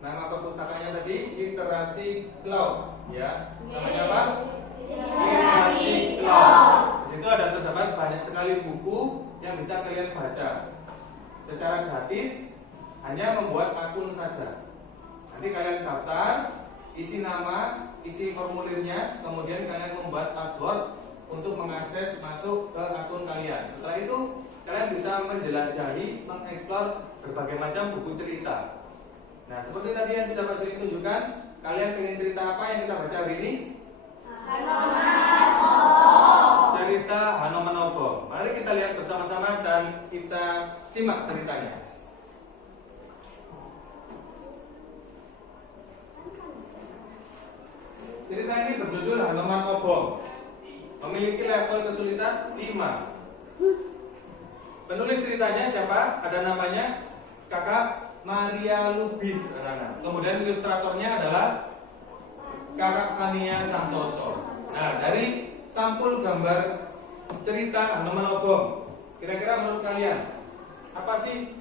Nama perpustakanya tadi Literasi Cloud, ya. Namanya apa? Literasi Cloud. Di situ terdapat banyak sekali buku yang bisa kalian baca secara gratis, hanya membuat akun saja. Nanti kalian daftar, isi nama, isi formulirnya, kemudian kalian membuat password untuk mengakses masuk ke akun kalian. Setelah itu kalian bisa menjelajahi, mengeksplor berbagai macam buku cerita. Nah, seperti tadi yang sudah Pak Juli tunjukkan, kalian ingin cerita apa yang kita baca hari ini? Cerita Hanomanobo. Mari kita lihat bersama-sama dan kita simak ceritanya. Cerita ini berjudul Hanomanobo. Memiliki level kesulitan 5. Penulis ceritanya siapa? Ada namanya Kakak Maria Lubis. Kemudian ilustratornya adalah Kakak Fania Santoso. Nah, dari sampul gambar cerita Hanomanobo, kira-kira menurut kalian apa sih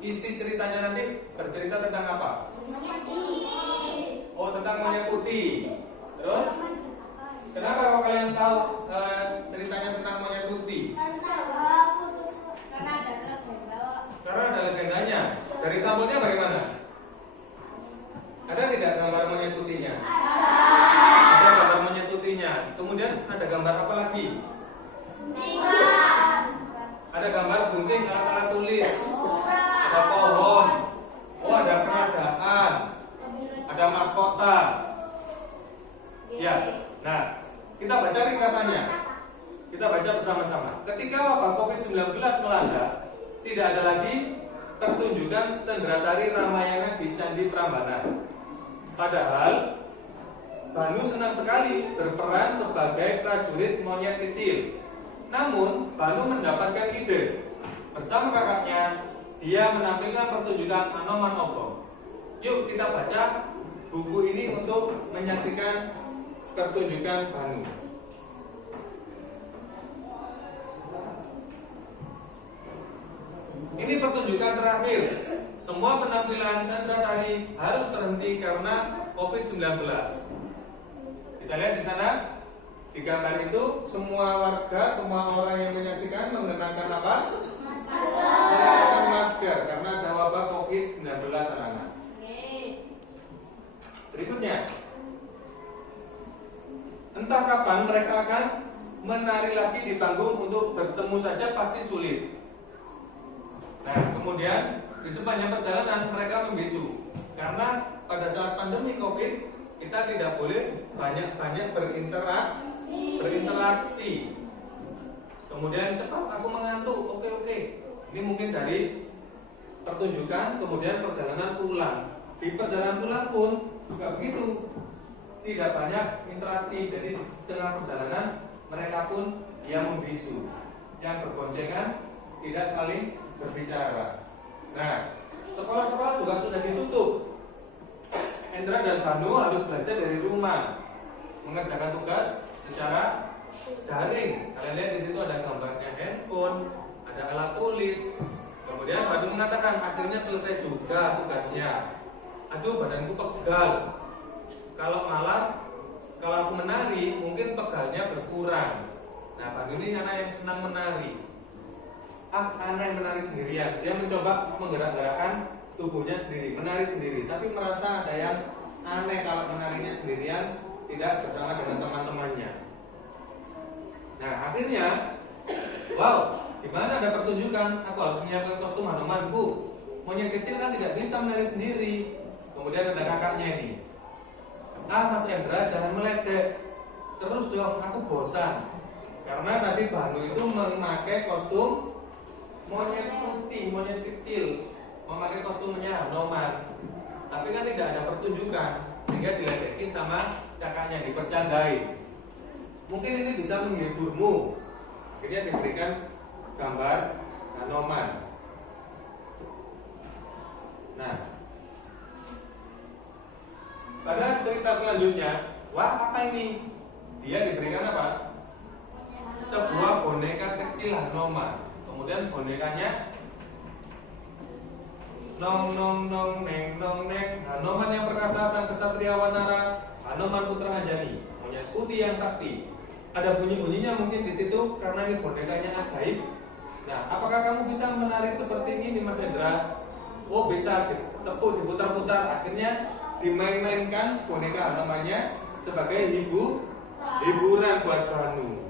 isi ceritanya nanti? Bercerita tentang apa? Oh, tentang monyet putih. Terus, kenapa kok kalian tahu ceritanya tentang monyet putih? Karena ada legendanya. Dari sampulnya bagaimana? Ada tidak gambar monyet putihnya? Ada gambar monyet putihnya. Kemudian ada gambar apa lagi? Ada gambar gunting, alat-alat tulis. Ada pohon. Oh, ada kerajaan. Ada mahkota. Ya. Nah, kita baca ringkasannya. Kita baca bersama-sama. Ketika wabah COVID-19 melanda, tidak ada lagi pertunjukan sendratari Ramayana di Candi Prambanan. Padahal Banu senang sekali berperan sebagai prajurit monyet kecil. Namun Banu mendapatkan ide. Bersama kakaknya, dia menampilkan pertunjukan Hanomanobo. Yuk kita baca buku ini untuk menyaksikan pertunjukan Banu. Ini pertunjukan terakhir. Semua penampilan sendratari harus terhenti karena COVID-19. Kita lihat di sana, di gambar itu semua warga, semua orang yang menyaksikan mengenakan apa? Mengenakan masker karena ada wabah COVID-19 anak-anak. Berikutnya, entah kapan mereka akan menari lagi di panggung, untuk bertemu saja pasti sulit. Nah, kemudian di sepanjang perjalanan mereka membisu karena pada saat pandemi COVID kita tidak boleh banyak-banyak berinteraksi. Kemudian cepat, aku mengantuk. Oke. Ini mungkin dari pertunjukan, kemudian perjalanan pulang. Di perjalanan pulang pun juga begitu, tidak banyak interaksi. Jadi di tengah perjalanan mereka pun membisu, yang berboncengan, tidak saling berbicara. Nah, sekolah-sekolah juga sudah ditutup. Endra dan Banu harus belajar dari rumah, mengerjakan tugas secara daring. Kalian lihat di situ ada gambarnya handphone, ada alat tulis. Kemudian Banu mengatakan, akhirnya selesai juga tugasnya. Aduh, badanku pegal. Kalau aku menari, mungkin pegalnya berkurang. Nah, Banu ini anak yang senang menari. Anak yang menari sendirian. Dia mencoba menggerak-gerakkan tubuhnya sendiri, menari sendiri, tapi merasa ada yang aneh kalau menarinya sendirian, tidak bersama dengan teman-temannya. Nah, akhirnya, wow, di mana ada pertunjukan, aku harus menyiapkan kostum Hanomanku. Monyet kecil kan tidak bisa menari sendiri. Kemudian ada kakaknya ini. Mas Endra, jangan meledek. Terus dong, aku bosan. Karena tadi Banu itu memakai kostum monyet putih, monyet kecil, memakai kostumnya Hanoman. Tapi kan tidak ada pertunjukan, sehingga diledekin sama kakaknya, dipercandai. Mungkin ini bisa menghiburmu. Akhirnya diberikan gambar Hanoman. Nah, pada cerita selanjutnya, wah, apa ini? Dia diberikan apa? Sebuah boneka kecil Hanoman. Kemudian bonekanya nong nong nong neng nong neng. Hanoman yang perkasa sang kesatria wanara, Hanoman putra Anjani, monyet putih yang sakti. Ada bunyi-bunyinya mungkin di situ karena ini bonekanya ajaib. Nah, apakah kamu bisa menarik seperti ini Mas Hendra? Oh bisa, ditepuk, diputar-putar, akhirnya dimain-mainkan boneka Hanomannya sebagai hiburan buat Banu.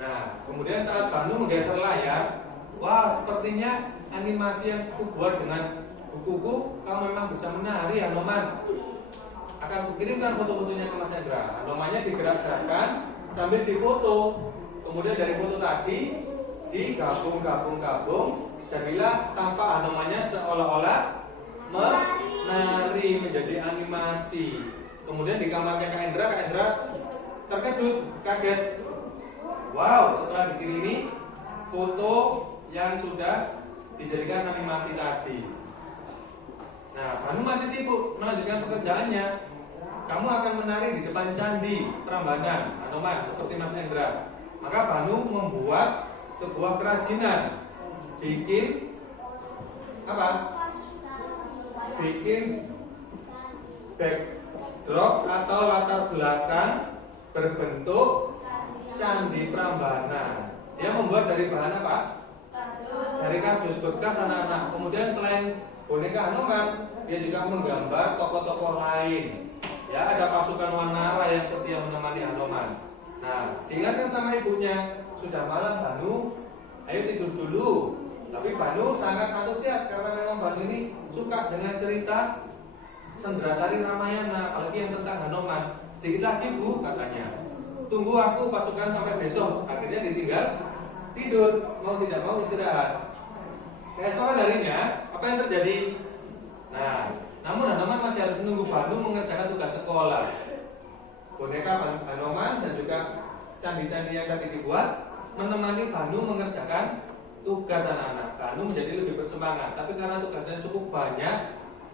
Nah, kemudian saat Banu menggeser layar, wah sepertinya animasi yang kubuat dengan bukuku, kamu memang bisa menari Hanoman. Akan kukirimkan foto-fotonya ke Mas Hendra. Hanomannya digerak-gerakkan sambil difoto. Kemudian dari foto tadi digabung-gabung, jadilah tampak Hanomannya seolah-olah menari menjadi animasi. Kemudian di kamarnya Kak Hendra terkejut, kaget. Wow, setelah dikirimi foto yang sudah dijadikan animasi tadi. Nah, Banu masih sibuk melanjutkan pekerjaannya. Kamu akan menari di depan candi Prambanan Hanoman seperti Mas Hendra. Maka Banu membuat sebuah kerajinan, bikin apa? Bikin backdrop atau latar belakang berbentuk candi Prambanan. Dia membuat dari bahan apa? Dari kardus bekas anak-anak. Kemudian selain boneka Hanoman, dia juga menggambar tokoh-tokoh lain. Ya, ada pasukan wanara yang setia menemani Hanoman. Nah, diingatkan sama ibunya, sudah malam Banu, ayo tidur dulu. Tapi Banu sangat antusias karena memang Banu ini suka dengan cerita Sendratari Ramayana, apalagi yang tentang Hanoman. Sedikit lagi Bu, katanya, tunggu aku pasukan sampai besok. Akhirnya ditinggal tidur, mau tidak mau istirahat. Keesokan harinya, apa yang terjadi? Nah, namun Hanoman masih harus menunggu Banu mengerjakan tugas sekolah. Boneka Hanoman dan juga candi-candi yang tadi dibuat menemani Banu mengerjakan tugas anak-anak. Banu menjadi lebih bersemangat, tapi karena tugasnya cukup banyak,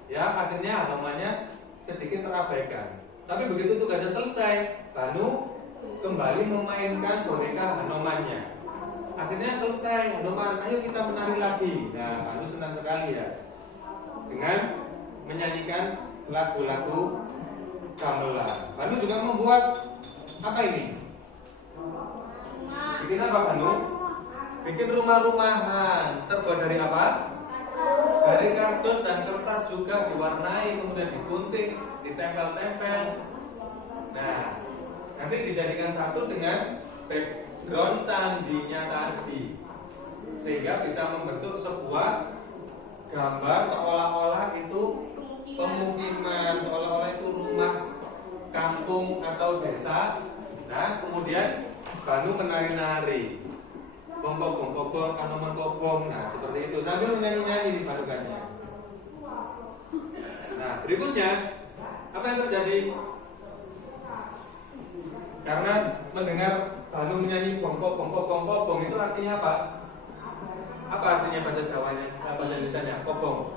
ya akhirnya Hanomannya sedikit terabaikan. Tapi begitu tugasnya selesai, Banu kembali memainkan boneka Hanomannya. Akhirnya selesai, Hanoman, ayo kita menari lagi. Nah, Banu senang sekali ya dengan menyanyikan lagu-lagu gamelan. Banu juga membuat apa ini? Bikin apa Banu? Bikin rumah-rumahan. Terbuat dari apa? Dari kardus dan kertas juga diwarnai, kemudian digunting, ditempel-tempel. Nah, nanti dijadikan satu dengan background candinya tadi, sehingga bisa membentuk sebuah gambar seolah-olah itu pemukiman, seolah-olah itu rumah kampung atau desa. Nah, kemudian Banu menari-nari, bongkok-bongkok, Hanoman kopong. Nah, seperti itu sambil menyanyi-nyanyi di padukannya. Nah, berikutnya apa yang terjadi? Karena mendengar Banu menyanyi bongkok itu artinya apa? Apa artinya bahasa Jawanya? Bahasa Indonesianya? Kopong.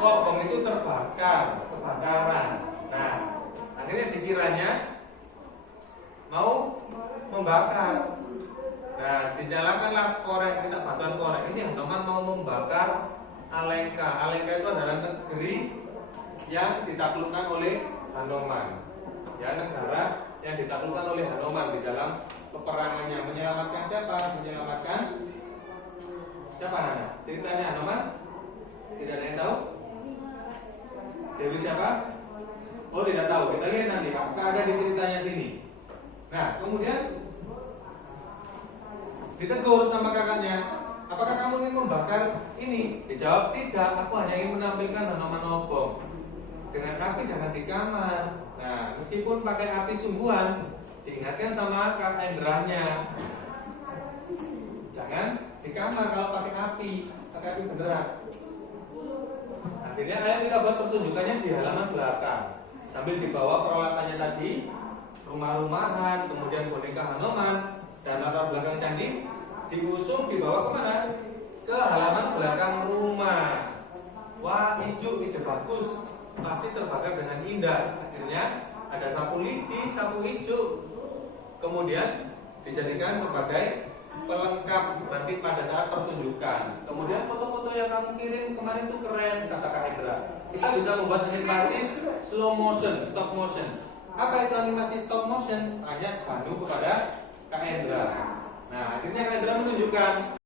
Kopong itu terbakar, kebakaran. Nah, akhirnya dikiranya mau membakar. Nah, dinyalakanlah korek, minta bantuan korek. Ini Hanoman mau membakar Alengka. Alengka itu adalah negeri yang ditaklukkan oleh Hanoman. Ya, negara yang ditaklukkan oleh Hanoman di dalam peperangannya. Menyelamatkan siapa? Menyelamatkan siapa Nana? Ceritanya Hanoman? Tidak ada yang tahu? Dewi siapa? Oh, tidak tahu. Kita lihat nanti apakah ada di ceritanya sini. Nah, kemudian ditegur sama kakaknya, apakah kamu ingin membakar ini? Dijawab, tidak, aku hanya ingin menampilkan Hanoman obong. Dengan api jangan di kamar. Nah, meskipun pakai api sungguhan, diingatkan sama Kak Endranya, jangan di kamar kalau pakai api beneran. Akhirnya ayo kita buat pertunjukannya di halaman belakang, sambil dibawa peralatannya tadi, rumah-rumahan, kemudian boneka Hanoman dan latar belakang candi diusung dibawa kemana? Ke halaman belakang rumah. Wah, hijau, ide bagus, pasti terbakar dengan indah. Akhirnya ada sapu lidi, sapu hijau, kemudian dijadikan sebagai pelengkap nanti pada saat pertunjukan. Kemudian foto-foto yang kamu kirim kemarin tuh keren, kata Kak Hendra. Kita bisa membuat animasi slow motion, stop motion. Apa itu animasi stop motion? Tanya Bandung kepada Kak Hendra. Nah, akhirnya Kak Hendra menunjukkan